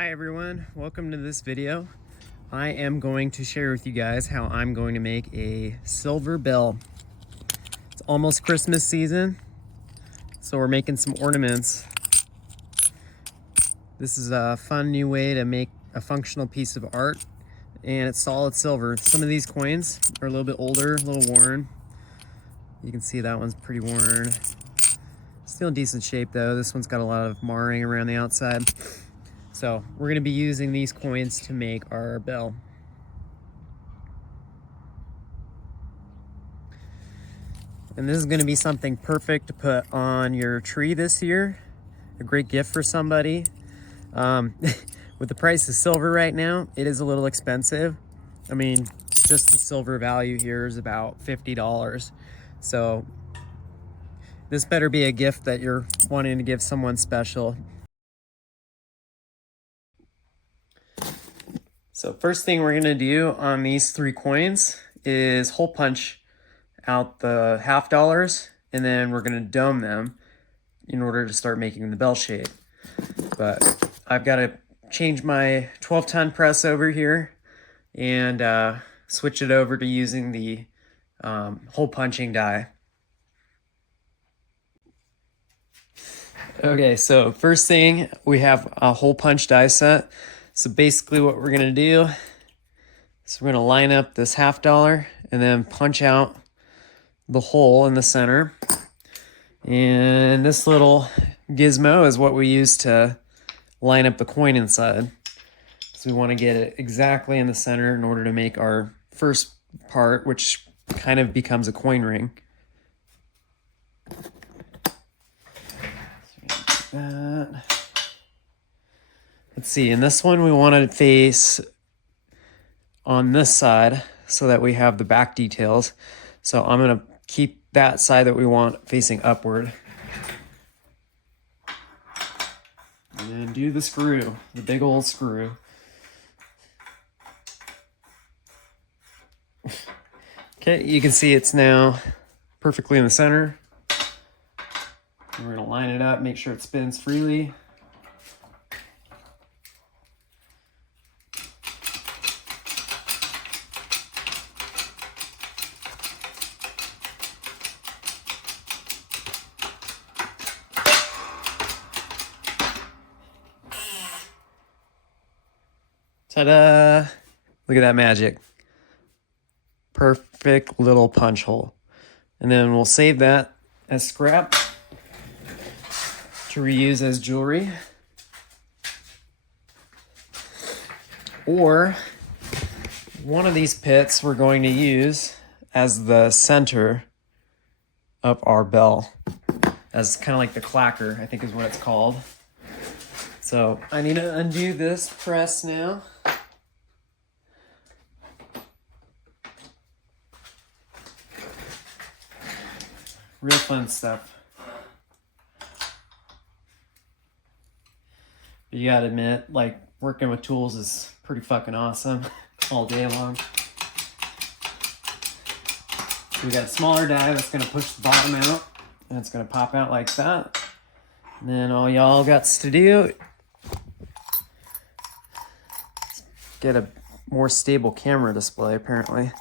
Hi everyone, welcome to this video. I am going to share with you guys how I'm going to make a silver bell. It's almost Christmas season, so we're making some ornaments. This is a fun new way to make a functional piece of art, and it's solid silver. Some of these coins are a little bit older, a little worn. You can see that one's pretty worn. Still in decent shape though. This one's got a lot of marring around the outside. So we're going to be using these coins to make our bell. And this is going to be something perfect to put on your tree this year. A great gift for somebody. With the price of silver right now, it is a little expensive. I mean, just the silver value here is about $50. So this better be a gift that you're wanting to give someone special. So first thing we're gonna do on these 3 coins is hole punch out the $50, and then we're gonna dome them in order to start making the bell shape. But I've got to change my 12-ton press over here and switch it over to using the hole punching die. Okay, so first thing, we have a hole punch die set. So basically what we're gonna do is we're gonna line up this $50 and then punch out the hole in the center. And this little gizmo is what we use to line up the coin inside. So we wanna get it exactly in the center in order to make our first part, which kind of becomes a coin ring. So that. Let's see, in this one we want to face on this side so that we have the back details. So I'm going to keep that side that we want facing upward. And then do the screw, the big old screw. Okay, you can see it's now perfectly in the center. And we're going to line it up, make sure it spins freely. Ta-da! Look at that magic. Perfect little punch hole. And then we'll save that as scrap to reuse as jewelry. Or one of these pits we're going to use as the center of our bell. As kind of like the clacker, I think is what it's called. So I need to undo this press now. Real fun stuff. But you gotta admit, like, working with tools is pretty fucking awesome all day long. So we got a smaller die that's gonna push the bottom out, and it's gonna pop out like that. And then all y'all got to do is get a more stable camera display, apparently.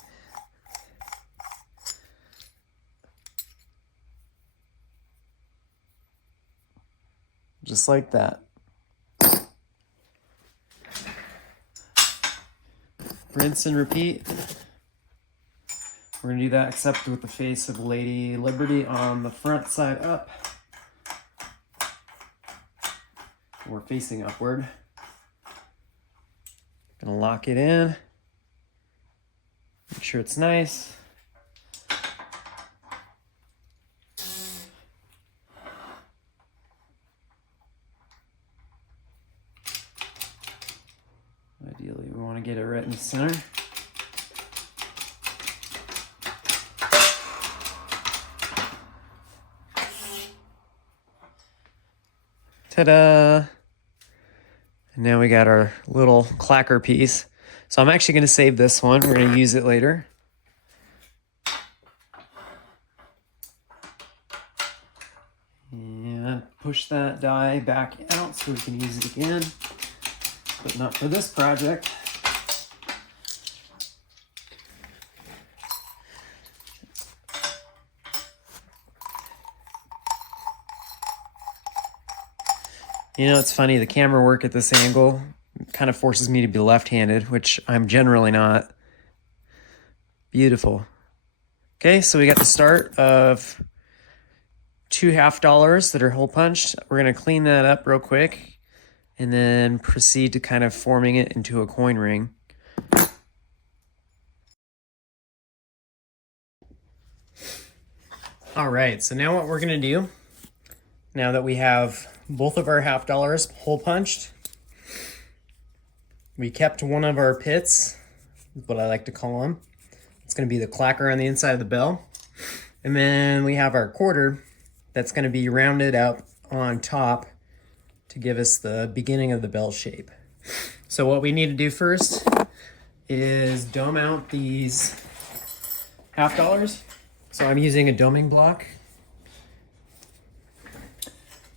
Just like that. Rinse and repeat. We're gonna do that except with the face of Lady Liberty on the front side up. We're facing upward. Gonna lock it in. Make sure it's nice. Ideally, we want to get it right in the center. Ta-da! And now we got our little clacker piece. So I'm actually going to save this one. We're going to use it later. And push that die back out so we can use it again. but not for this project. You know, it's funny, the camera work at this angle kind of forces me to be left-handed, which I'm generally not. Beautiful. Okay, so we got the start of 2 $half that are hole punched. We're gonna clean that up real quick and then proceed to kind of forming it into a coin ring. All right, so now what we're gonna do, now that we have both of our $half hole punched, we kept one of our pits, what I like to call them. It's gonna be the clacker on the inside of the bell. And then we have our quarter that's gonna be rounded out on top to give us the beginning of the bell shape. So what we need to do first is dome out these $half. So I'm using a doming block.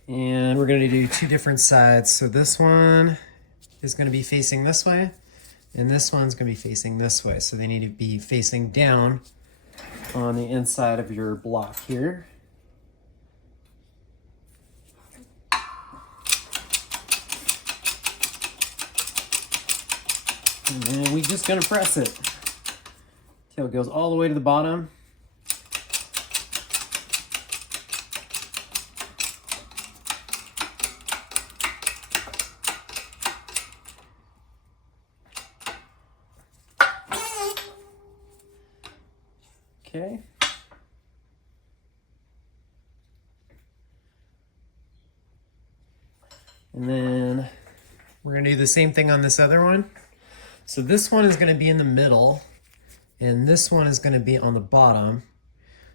And we're gonna do 2 different sides. So this one is gonna be facing this way, and this one's gonna be facing this way. So they need to be facing down on the inside of your block here. And then we're just gonna press it till it goes all the way to the bottom. Okay. And then we're gonna do the same thing on this other one. So this one is gonna be in the middle, and this one is gonna be on the bottom.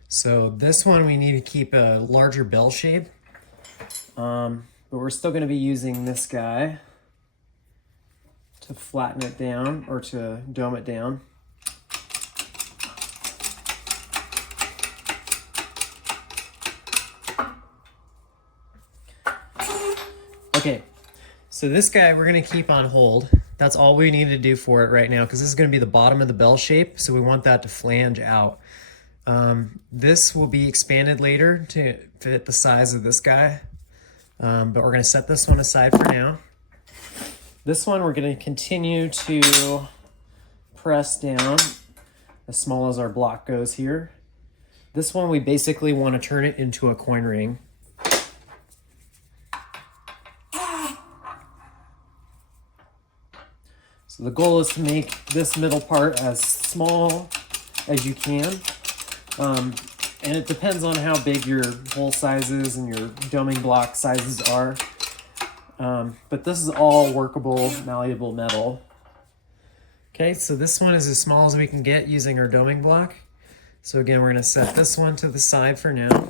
So this one we need to keep a larger bell shape, but we're still gonna be using this guy to flatten it down or to dome it down. Okay, so this guy we're gonna keep on hold. That's all we need to do for it right now, because this is gonna be the bottom of the bell shape, so we want that to flange out. This will be expanded later to fit the size of this guy, but we're gonna set this one aside for now. This one we're gonna continue to press down as small as our block goes here. This one we basically want to turn it into a coin ring. So the goal is to make this middle part as small as you can. And it depends on how big your hole sizes and your doming block sizes are. But this is all workable, malleable metal. Okay, so this one is as small as we can get using our doming block. So again, we're gonna set this one to the side for now.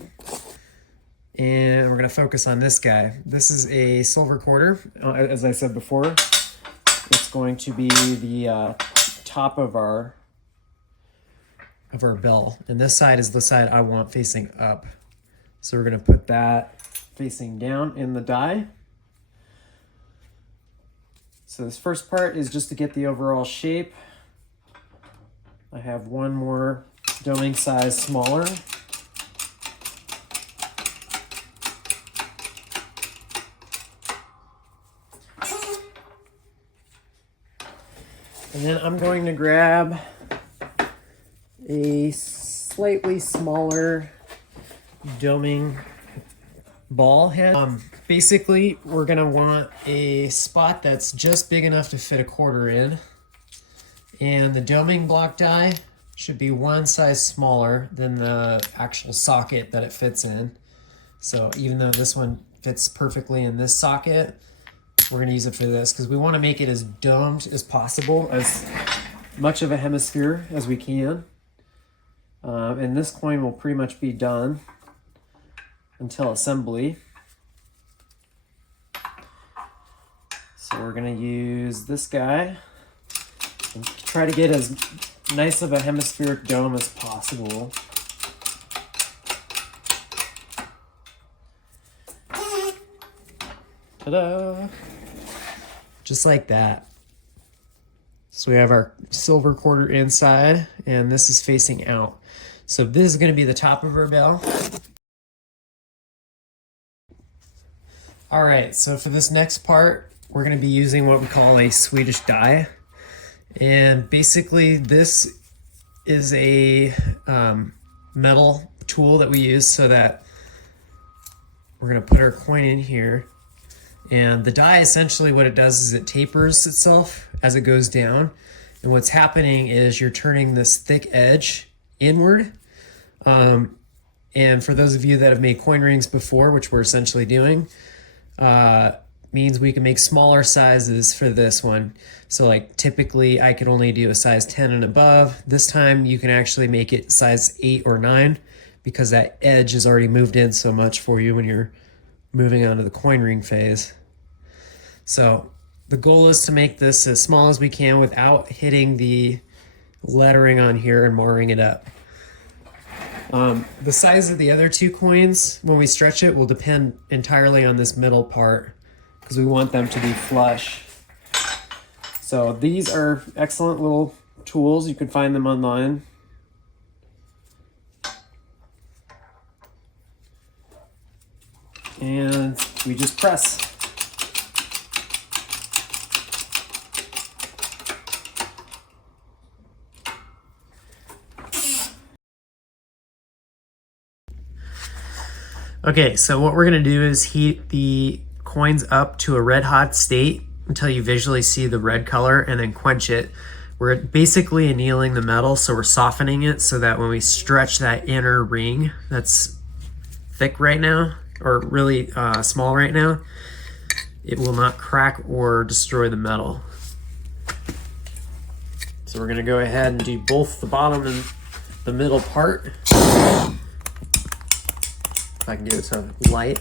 And we're gonna focus on this guy. This is a silver quarter, as I said before. It's going to be the top of our bell, and this side is the side I want facing up. So we're going to put that facing down in the die. So this first part is just to get the overall shape. I have one more doming size smaller. And then I'm going to grab a slightly smaller doming ball head. Basically, we're gonna want a spot that's just big enough to fit a quarter in. And the doming block die should be one size smaller than the actual socket that it fits in. So even though this one fits perfectly in this socket, we're gonna use it for this because we wanna make it as domed as possible, as much of a hemisphere as we can. And this coin will pretty much be done until assembly. So we're gonna use this guy and try to get as nice of a hemispheric dome as possible. Ta-da! just like that. So we have our silver quarter inside, and this is facing out. So this is going to be the top of our bell. All right, so for this next part, we're going to be using what we call a Swedish die. And basically this is a metal tool that we use so that we're going to put our coin in here. And the die, essentially what it does is it tapers itself as it goes down. And what's happening is you're turning this thick edge inward. And for those of you that have made coin rings before, which we're essentially doing, means we can make smaller sizes for this one. So like typically I could only do a size 10 and above. This time you can actually make it size 8 or 9 because that edge is already moved in so much for you when you're moving on to the coin ring phase. So the goal is to make this as small as we can without hitting the lettering on here and marring it up. The size of the other two coins, when we stretch it, will depend entirely on this middle part because we want them to be flush. So these are excellent little tools. You can find them online. And we just press. Okay, so what we're gonna do is heat the coins up to a red hot state until you visually see the red color and then quench it. We're basically annealing the metal, so we're softening it so that when we stretch that inner ring that's thick right now, or really small right now, it will not crack or destroy the metal. So we're gonna go ahead and do both the bottom and the middle part. If I can get it so light.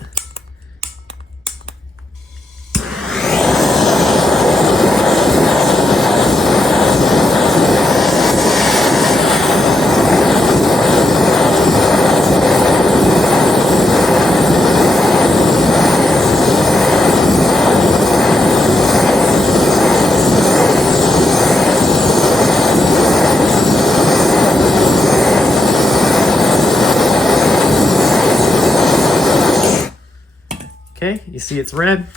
Okay, you see it's red.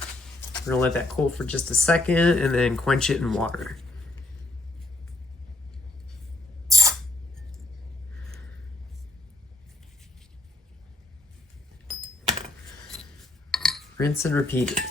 We're gonna let that cool for just a second and then quench it in water. Rinse and repeat.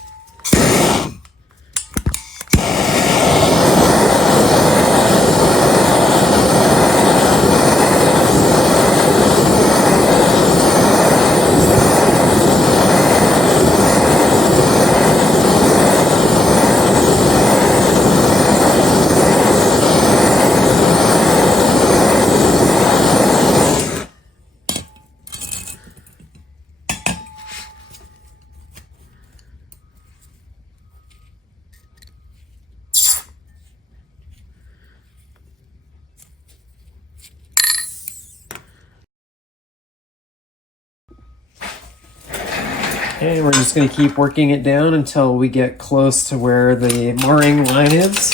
And we're just going to keep working it down until we get close to where the marring line is.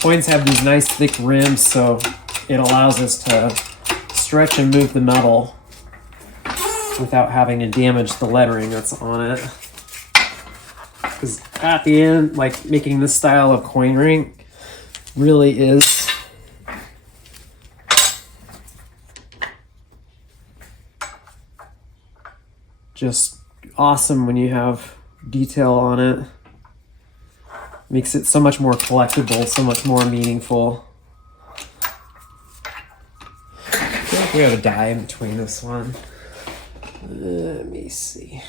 Coins have these nice thick rims, so it allows us to stretch and move the metal without having to damage the lettering that's on it. Because at the end, like making this style of coin ring really is just awesome when you have detail on it. Makes it so much more collectible, so much more meaningful. I feel like we have a die in between this one. Let me see.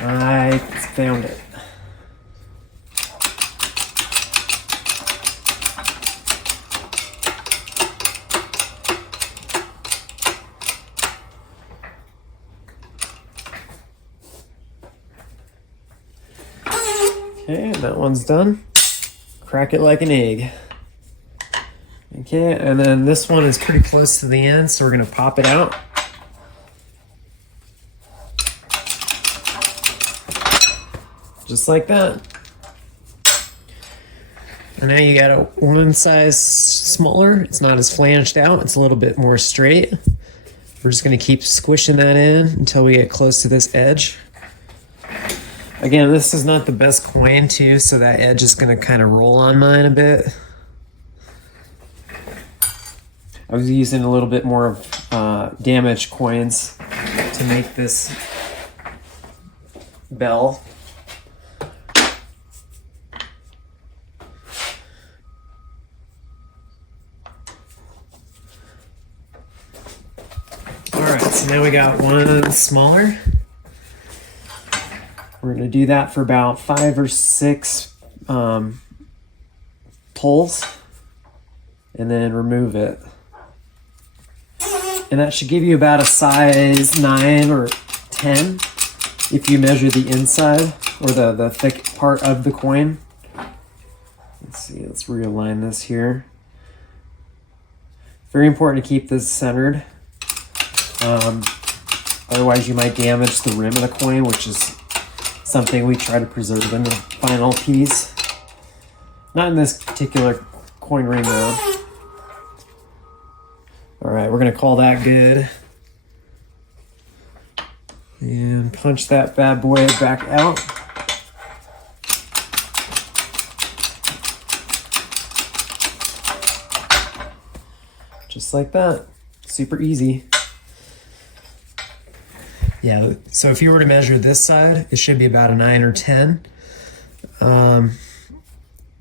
I found it. Okay, that one's done. Crack it like an egg. Okay, and then this one is pretty close to the end, so we're going to pop it out. Just like that. And now you got a one size smaller. It's not as flanged out. It's a little bit more straight. We're just going to keep squishing that in until we get close to this edge. Again, this is not the best coin too, so that edge is going to kind of roll on mine a bit. I was using a little bit more of damaged coins to make this bell. Alright, so now we got one smaller. We're going to do that for about 5 or 6 pulls and then remove it. And that should give you about a size 9 or 10 if you measure the inside or the thick part of the coin. Let's see, let's realign this here. Very important to keep this centered. Otherwise you might damage the rim of the coin, which is something we try to preserve in the final piece. Not in this particular coin ring though. Alright, we're going to call that good. And punch that bad boy back out. Just like that. Super easy. Yeah, so if you were to measure this side, it should be about a 9 or 10.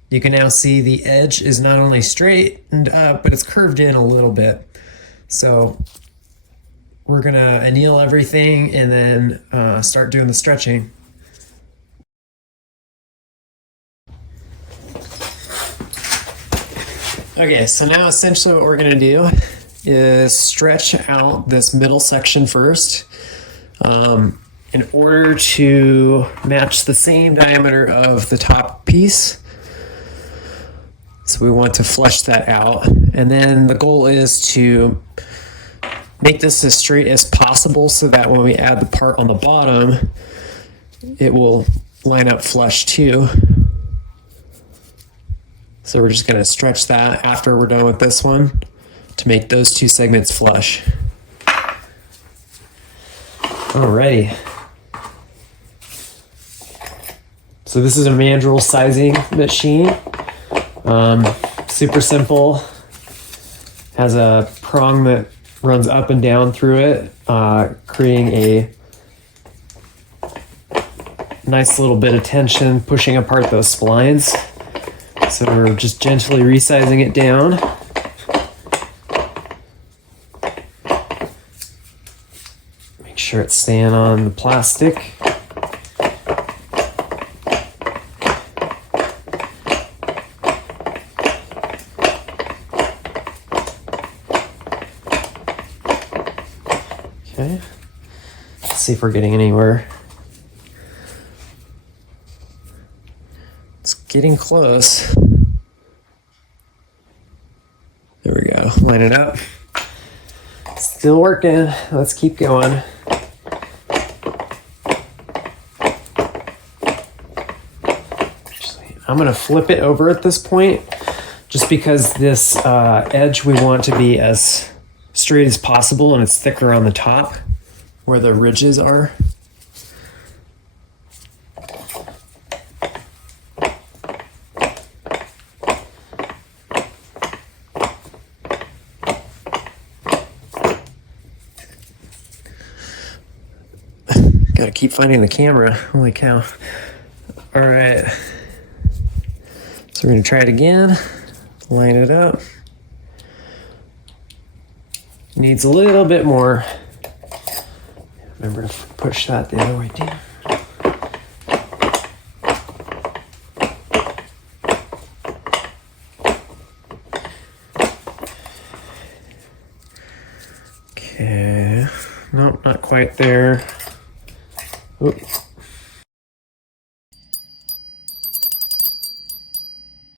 You can now see the edge is not only straight, but it's curved in a little bit. So we're gonna anneal everything and then start doing the stretching. Okay, so now essentially what we're gonna do is stretch out this middle section first. In order to match the same diameter of the top piece. So we want to flush that out. And then the goal is to make this as straight as possible so that when we add the part on the bottom, it will line up flush too. So we're just going to stretch that after we're done with this one to make those two segments flush. Alrighty. So this is a mandrel sizing machine. Super simple. Has a prong that runs up and down through it, creating a nice little bit of tension, pushing apart those splines. So we're just gently resizing it down. Make sure it's staying on the plastic. Okay, let's see if we're getting anywhere. It's getting close. There we go, line it up. Still working, let's keep going. Actually, I'm gonna flip it over at this point, just because this edge we want to be as straight as possible and it's thicker on the top where the ridges are. Gotta keep finding the camera. Holy cow. All right. So we're gonna try it again. Line it up. Needs a little bit more. Remember to push that the other way down. Okay. Nope, not quite there. Oops.